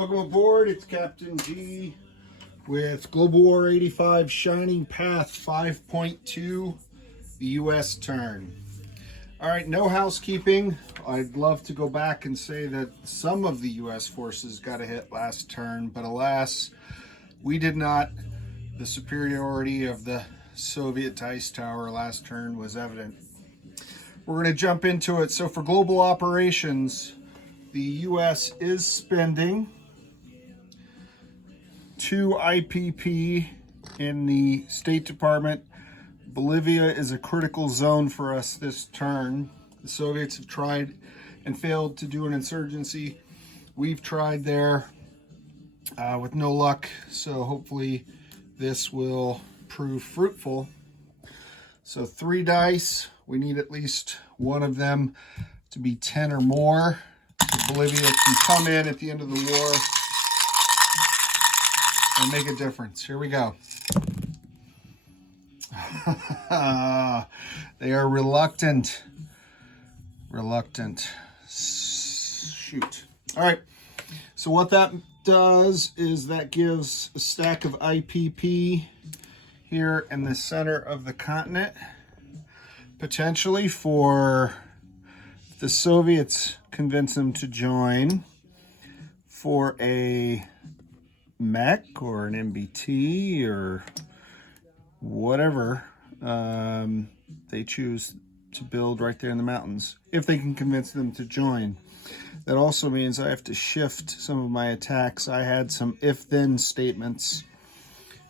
Welcome aboard. It's Captain G with Global War 85 Shining Path 5.2, the U.S. turn. All right, no housekeeping. I'd love to go back and say that some of the U.S. forces got a hit last turn, but alas, we did not. The superiority of the Soviet ice tower last turn was evident. We're going to jump into it. So for global operations, the U.S. is spending 2 IPP in the State Department. Bolivia is a critical zone for us this turn. The Soviets have tried and failed to do an insurgency. We've tried there with no luck, so hopefully this will prove fruitful. So 3 dice. We need at least one of them to be 10 or more. Bolivia can come in at the end of the war and make a difference. Here we go. They are reluctant. Shoot. All right. So what that does is that gives a stack of IPP here in the center of the continent, potentially for the Soviets convince them to join for a mech or an MBT or whatever they choose to build right there in the mountains, if they can convince them to join. That also means I have to shift some of my attacks. I had some if-then statements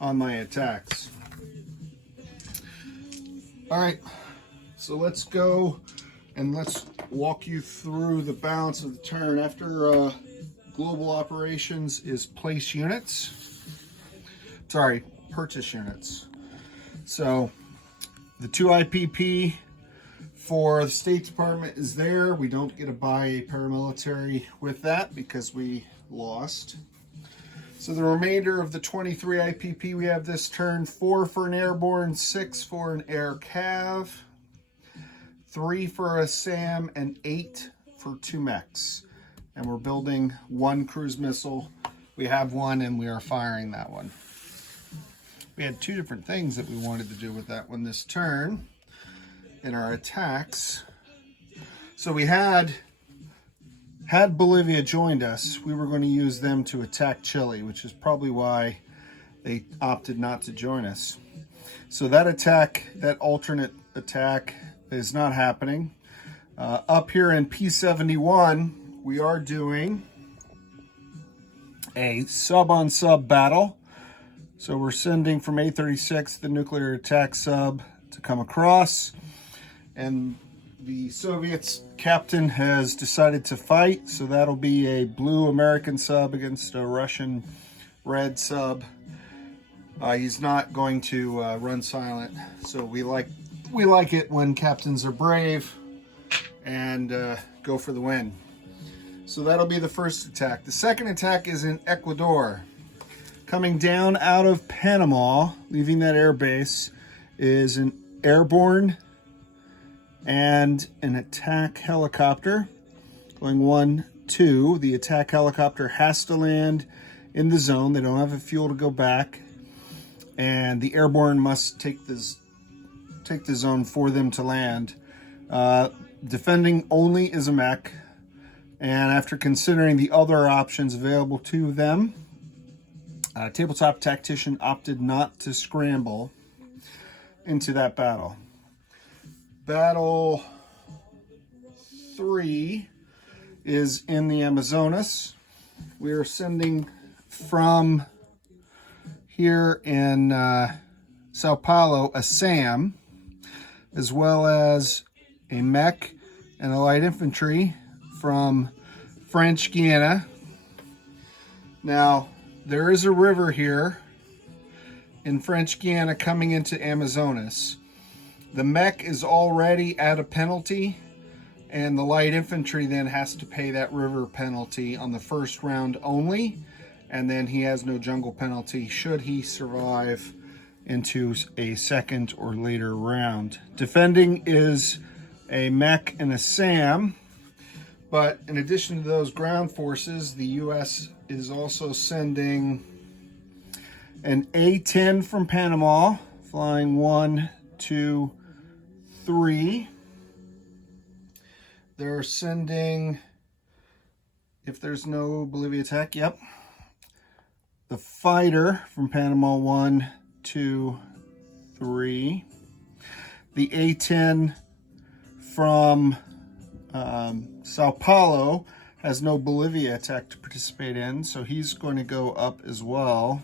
on my attacks. All right, so let's go and let's walk you through the balance of the turn. After global operations is place units. Sorry, purchase units. So the 2 IPP for the State Department is there. We don't get to buy a paramilitary with that because we lost. So the remainder of the 23 IPP we have this turn, 4 for an airborne, 6 for an air cav, 3 for a SAM, and 8 for 2 mechs. And we're building 1 cruise missile. We have 1 and we are firing that one. We had 2 different things that we wanted to do with that one this turn in our attacks. So we had Bolivia joined us, we were going to use them to attack Chile, which is probably why they opted not to join us. So that attack, that alternate attack, is not happening. Up here in P71, we are doing a sub-on-sub battle. So we're sending from A36 the nuclear attack sub to come across. And the Soviets captain has decided to fight. So that'll be a blue American sub against a Russian red sub. He's not going to run silent. So we like it when captains are brave and go for the win. So that'll be the first attack. The second attack is in Ecuador. Coming down out of Panama, leaving that air base, is an airborne and an attack helicopter. Going 1, 2. The attack helicopter has to land in the zone. They don't have the fuel to go back. And the airborne must take the zone for them to land. Defending only is a mech. And after considering the other options available to them, Tabletop Tactician opted not to scramble into that battle. Battle 3 is in the Amazonas. We are sending from here in Sao Paulo a SAM, as well as a mech and a light infantry from French Guiana. Now, there is a river here in French Guiana coming into Amazonas. The mech is already at a penalty, and the light infantry then has to pay that river penalty on the first round only, and then he has no jungle penalty should he survive into a second or later round. Defending is a mech and a SAM, but in addition to those ground forces, the U.S. is also sending an A-10 from Panama, flying 1, 2, 3. They're sending, if there's no Bolivia attack, yep, the fighter from Panama, 1, 2, 3. The A-10 from Sao Paulo has no Bolivia attack to participate in, so he's going to go up as well.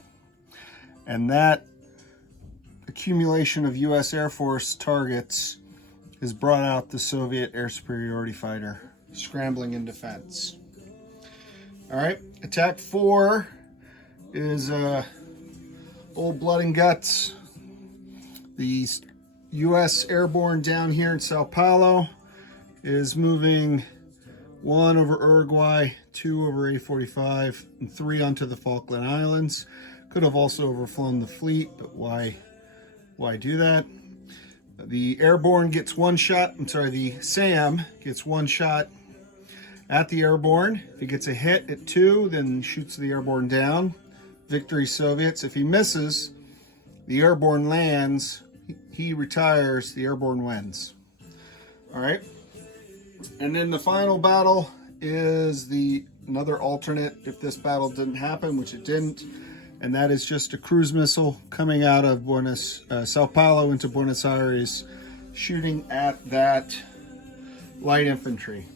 And that accumulation of U.S. Air Force targets has brought out the Soviet air superiority fighter, scrambling in defense. All right, attack 4 is old blood and guts. The U.S. airborne down here in Sao Paulo is moving 1 over Uruguay, 2 over A45, and 3 onto the Falkland Islands. Could have also overflown the fleet, but why do that? The airborne gets 1 shot. I'm sorry, the SAM gets 1 shot at the airborne. If he gets a hit at 2, then shoots the airborne down. Victory Soviets. If he misses, the airborne lands, he retires, the airborne wins. All right. And then the final battle is another alternate if this battle didn't happen, which it didn't. And that is just a cruise missile coming out of Sao Paulo into Buenos Aires, shooting at that light infantry.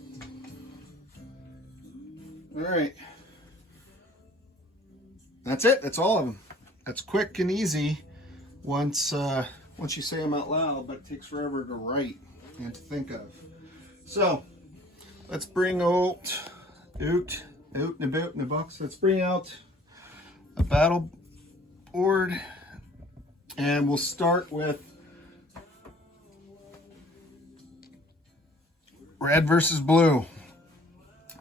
All right. That's it. That's all of them. That's quick and easy once you say them out loud, but it takes forever to write and to think of. So let's bring out in the box. Let's bring out a battle board, and we'll start with red versus blue.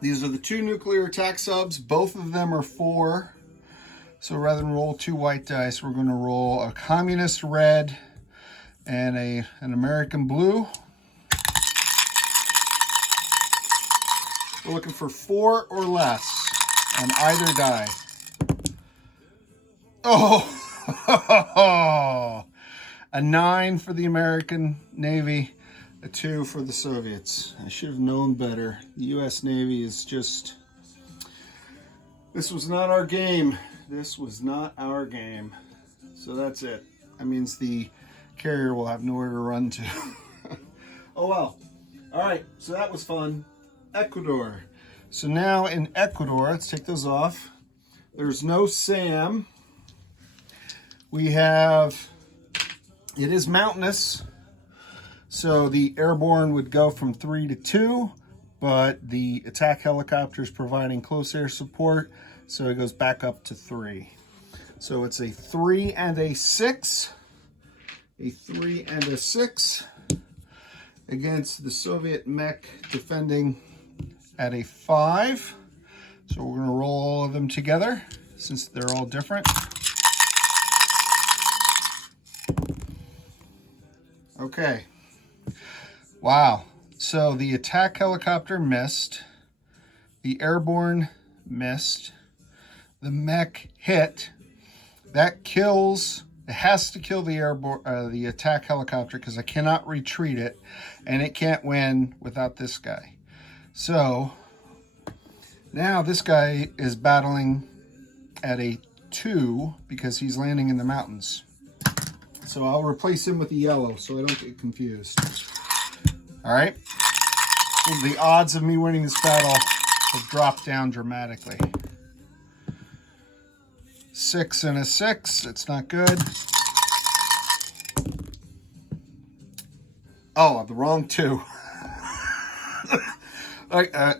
These are the 2 nuclear attack subs. Both of them are 4. So rather than roll 2 white dice, we're going to roll a communist red and an American blue. We're looking for 4 or less on either die. Oh, a 9 for the American Navy, a 2 for the Soviets. I should have known better. The U.S. Navy is just, this was not our game. This was not our game. So that's it. That means the carrier will have nowhere to run to. Oh well. All right, so that was fun. Ecuador. So now in Ecuador, let's take those off. There's no SAM. We have, it is mountainous, so the airborne would go from 3 to 2, but the attack helicopter is providing close air support, so it goes back up to 3. So it's a 3 and a 6, a 3 and a 6 against the Soviet mech defending at a 5. So we're going to roll all of them together since they're all different. Okay. Wow. So the attack helicopter missed. The airborne missed. The mech hit. That kills. It has to kill the airborne, the attack helicopter, because I cannot retreat it, and it can't win without this guy. So now this guy is battling at a 2 because he's landing in the mountains. So I'll replace him with the yellow so I don't get confused. All right. So the odds of me winning this battle have dropped down dramatically. 6 and a 6. It's not good. Oh, the wrong 2.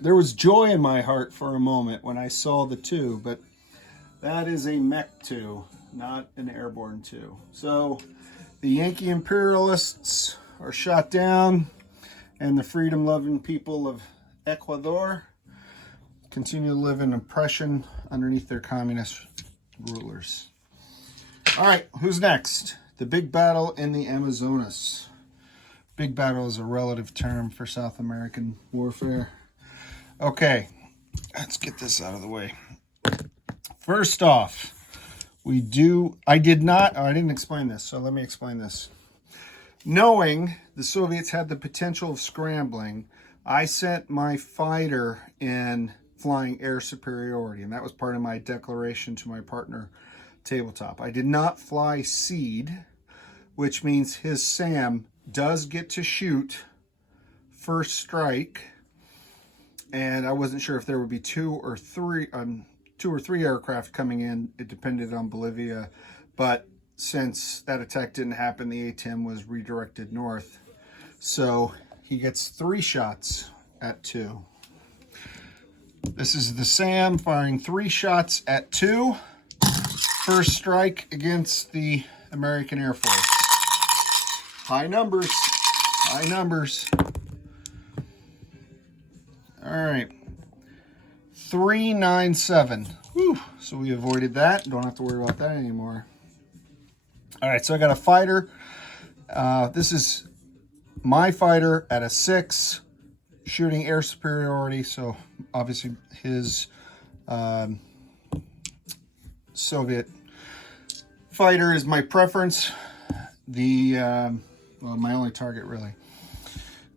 There was joy in my heart for a moment when I saw the 2, but that is a mech 2, not an airborne 2. So the Yankee imperialists are shot down, and the freedom-loving people of Ecuador continue to live in oppression underneath their communist rulers. All right, who's next? The big battle in the Amazonas. Big battle is a relative term for South American warfare. Okay, let's get this out of the way. First off, I didn't explain this, so let me explain this. Knowing the Soviets had the potential of scrambling, I sent my fighter in flying air superiority, and that was part of my declaration to my partner tabletop. I did not fly SEAD, which means his SAM does get to shoot first strike, and I wasn't sure if there would be two or three aircraft coming in. It depended on Bolivia, but since that attack didn't happen, the A-10 was redirected north. So he gets 3 shots at 2. This is the SAM firing 3 shots at 2. First strike against the American Air Force. High numbers. High numbers. All right. 397. Whew. So we avoided that. Don't have to worry about that anymore. All right, so I got a fighter. This is my fighter at a 6, shooting air superiority. So obviously his Soviet fighter is my preference. Well, my only target really.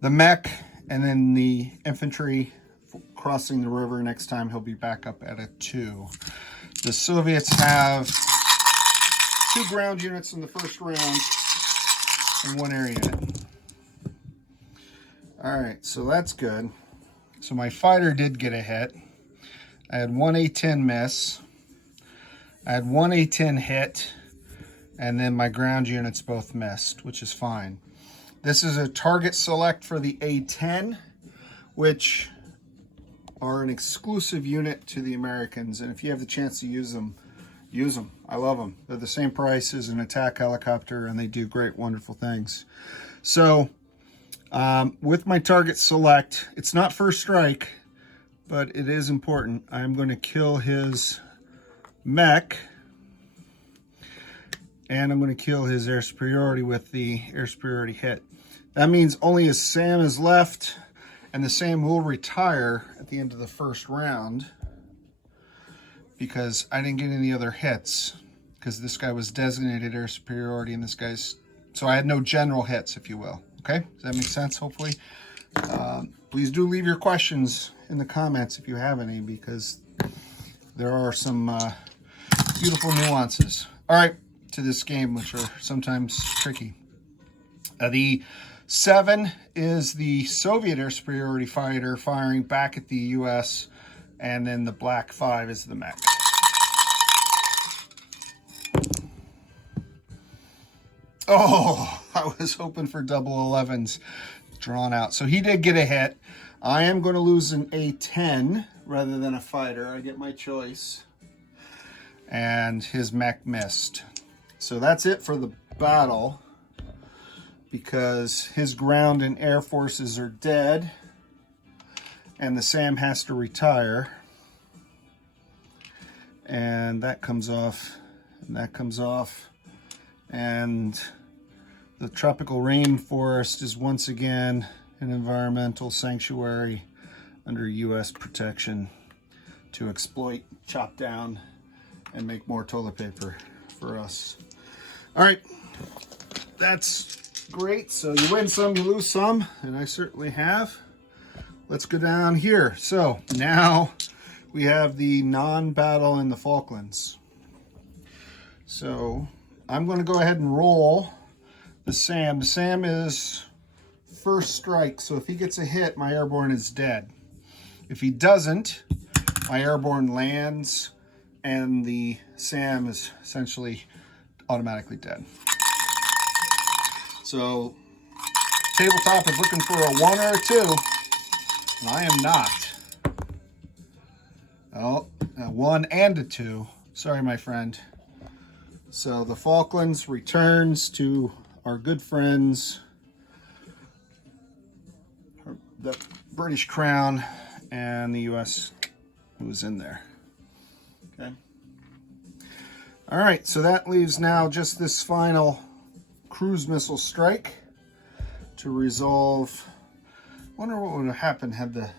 The mech, and then the infantry crossing the river. Next time he'll be back up at a 2. The Soviets have 2 ground units in the first round and 1 air unit. All right, so that's good. So my fighter did get a hit. I had 1 A-10 miss. I had 1 A-10 hit, and then my ground units both missed, which is fine. This is a target select for the A-10, which are an exclusive unit to the Americans, and if you have the chance to use them, use them. I love them. They're the same price as an attack helicopter, and they do great, wonderful things. So with my target select, it's not first strike, but it is important. I'm going to kill his mech, and I'm going to kill his air superiority with the air superiority hit. That means only his SAM is left, and the SAM will retire at the end of the first round, because I didn't get any other hits, because this guy was designated air superiority, and this guy's, so I had no general hits, if you will. Okay, does that make sense, hopefully? Please do leave your questions in the comments if you have any, because there are some beautiful nuances. All right, to this game, which are sometimes tricky. The 7 is the Soviet air superiority fighter firing back at the U.S., and then the black 5 is the mech. Oh, I was hoping for double 11s drawn out. So he did get a hit. I am going to lose an A-10 rather than a fighter. I get my choice. And his mech missed. So that's it for the battle, because his ground and air forces are dead, and the SAM has to retire. And that comes off, and that comes off. And the tropical rainforest is once again an environmental sanctuary under U.S. protection to exploit, chop down, and make more toilet paper for us. All right, that's great. So you win some, you lose some, and I certainly have. Let's go down here. So now we have the non-battle in the Falklands. So I'm going to go ahead and roll the SAM. The SAM is first strike, so if he gets a hit, my airborne is dead. If he doesn't, my airborne lands, and the SAM is essentially automatically dead. So tabletop is looking for a 1 or a 2, and I am not. Oh, a 1 and a 2. Sorry, my friend. So the Falklands returns to our good friends, the British Crown, and the U.S. who was in there. Okay. All right, so that leaves now just this final cruise missile strike to resolve. I wonder what would have happened had the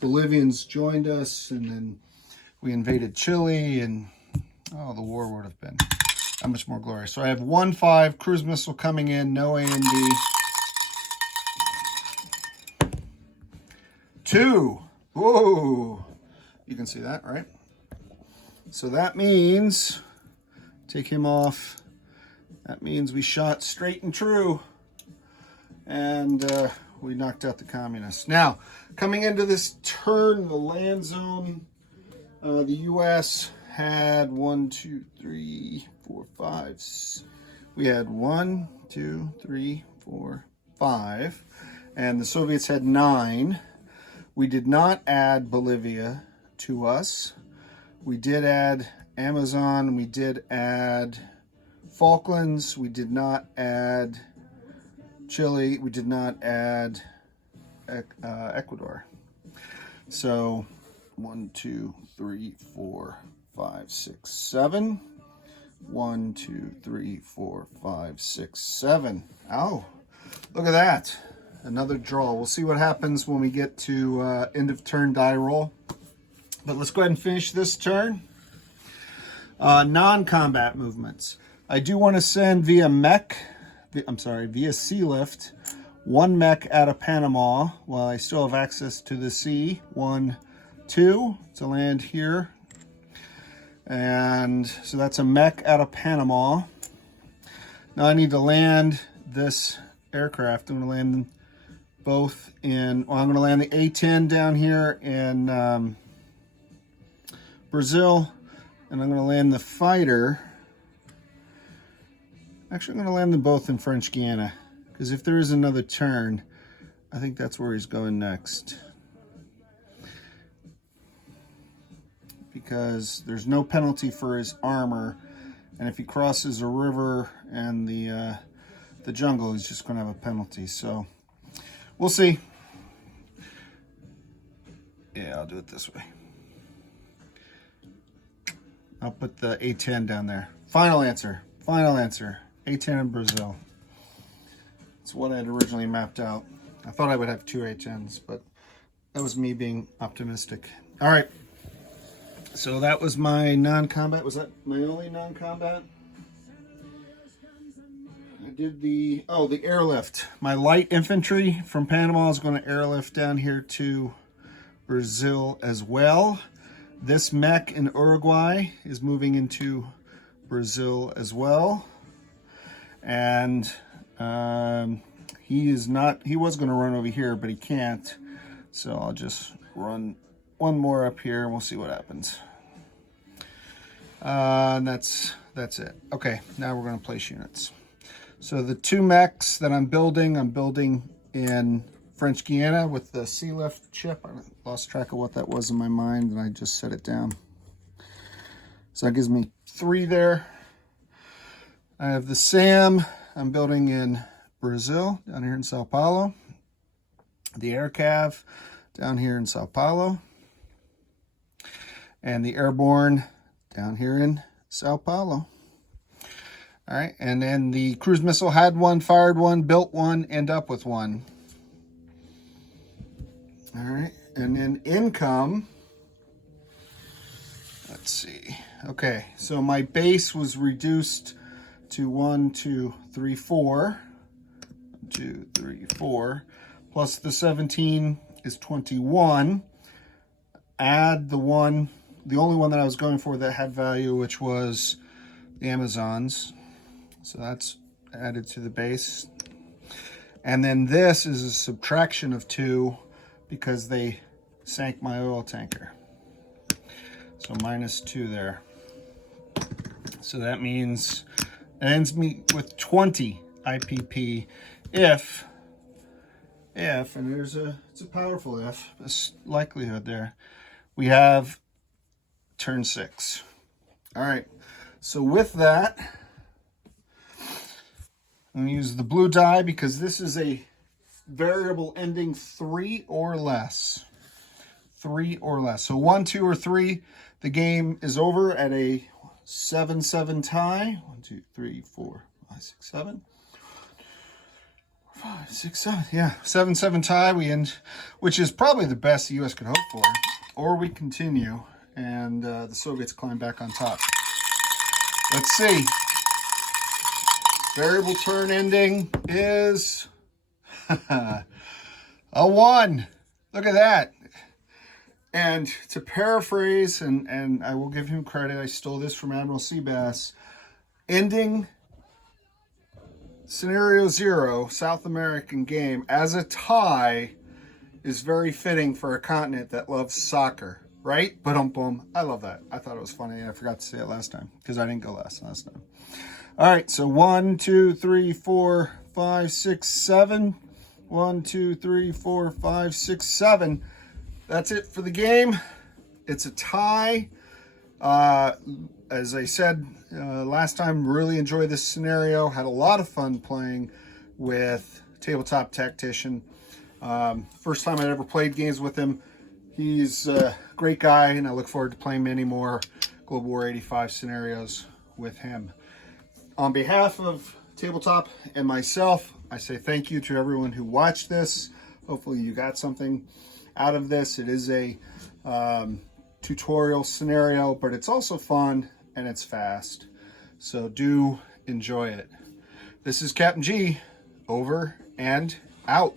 Bolivians joined us, and then we invaded Chile, and oh, the war would have been that much more glorious. So I have 1-5 cruise missile coming in, no A&D. 2. Whoa. You can see that, right? So that means, take him off. That means we shot straight and true. And we knocked out the communists. Now, coming into this turn, the land zone, the U.S. had 1, 2, 3, 4, 5. We had 1, 2, 3, 4, 5. And the Soviets had 9. We did not add Bolivia to us. We did add Amazon. We did add Falklands. We did not add Chile. We did not add Ecuador. So 1, 2, 3, 4, 5, 6, 7. 1, 2, 3, 4, 5, 6, 7. Oh, look at that. Another draw. We'll see what happens when we get to end of turn die roll. But let's go ahead and finish this turn. Non-combat movements. I do want to send via sea lift, 1 mech out of Panama while I still have access to the sea. 1, 2 to land here. And so that's a mech out of Panama. Now I need to land this aircraft. I'm going to land them both in, well, I'm going to land the A-10 down here in Brazil, and I'm going to land the fighter. Actually, I'm going to land them both in French Guiana, because if there is another turn, I think that's where he's going next. Because there's no penalty for his armor, and if he crosses a river and the jungle, he's just going to have a penalty. So we'll see. Yeah, I'll do it this way. I'll put the A-10 down there. Final answer. Final answer. A-10 in Brazil. It's what I had originally mapped out. I thought I would have 2 A-10s, but that was me being optimistic. All right. So that was my non-combat. Was that my only non-combat? I did the airlift. My light infantry from Panama is going to airlift down here to Brazil as well. This mech in Uruguay is moving into Brazil as well. And he was going to run over here, but he can't. So I'll just run one more up here and we'll see what happens. And that's it. Okay, now we're going to place units. So the 2 mechs that I'm building in French Guiana with the sea lift chip. I lost track of what that was in my mind and I just set it down. So that gives me 3 there. I have the SAM I'm building in Brazil, down here in Sao Paulo. The AirCav down here in Sao Paulo. And the Airborne down here in Sao Paulo. All right, and then the cruise missile had 1, fired 1, built 1, end up with 1. All right, and then income, let's see. Okay, so my base was reduced to 1, 2, 3, 4. 1, 2, 3, 4. Plus the 17 is 21. Add the only one that I was going for that had value, which was the Amazons. So that's added to the base. And then this is a subtraction of 2 because they sank my oil tanker. So minus 2 there. So that means it ends me with 20 IPP if, and it's a powerful if, this likelihood there, we have turn 6. All right, so with that, I'm gonna use the blue die because this is a variable ending 3 or less. 3 or less. So 1, 2, or 3, the game is over at a 7-7 tie. 1, 2, 3, 4, 5, 6, 7. 5, 6, 7. Yeah, 7-7 tie. We end, which is probably the best the U.S. could hope for. Or we continue and the Soviets climb back on top. Let's see. Variable turn ending is a 1. Look at that. And to paraphrase, and I will give him credit, I stole this from Admiral Seabass, ending scenario 0, South American game, as a tie is very fitting for a continent that loves soccer, right? Ba-dum-bum. I love that. I thought it was funny. I forgot to say it last time because I didn't go last time. All right, so 1, 2, 3, 4, 5, 6, 7. 1, 2, 3, 4, 5, 6, 7. That's it for the game. It's a tie. As I said last time, really enjoyed this scenario. Had a lot of fun playing with Tabletop Tactician. First time I'd ever played games with him. He's a great guy, and I look forward to playing many more Global War 85 scenarios with him. On behalf of Tabletop and myself, I say thank you to everyone who watched this. Hopefully you got something out of this. It is a tutorial scenario, but it's also fun and it's fast. So do enjoy it. This is Captain G, over and out.